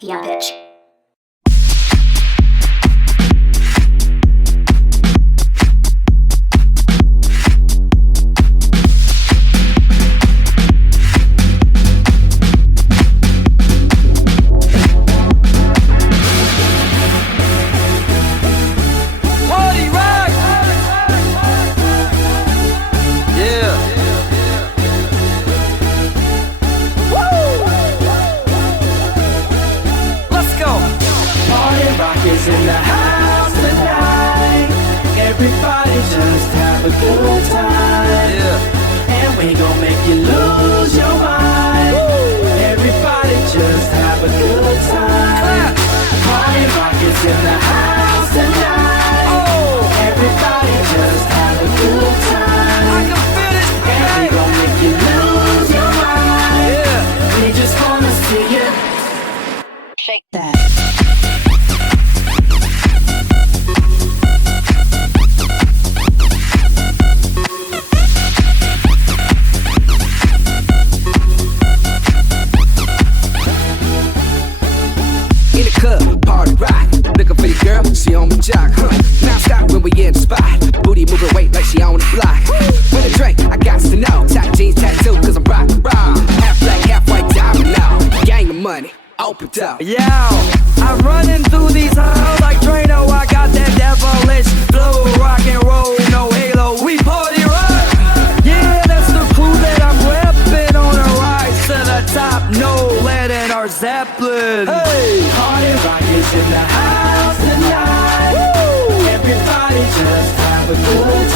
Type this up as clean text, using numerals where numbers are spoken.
Young bitch. Party rock! Yeah. Woo! Let's go. Party rock is in the house tonight. Everybody just have a good time. Yeah. And we gon' make you lose your mind. Everybody just have a good time. Clap. Party rock is in the house tonight. Oh, Everybody just have a good I time. can feel this, And we baby. gon' make you lose your mind. Yeah. We just wanna see you. Shake that. In the club, party rock. Looking for your girl, she on my jock. Now stop when we in the spot. Booty moving weight like she on the block. With a drink, I got to know. Tight jeans, tattoo, cause I'm rock and roll. Half black, half white, diamond now. Gang of money, open up. Yeah, I'm running through these halls like Drano. I got that devilish flow, rock and roll, no halo. We party rock. Yeah, that's the clue that I'm repping on a rise to the top. No lead in our Zeppelin. Hey, Party rock is in the house tonight. Everybody just have a good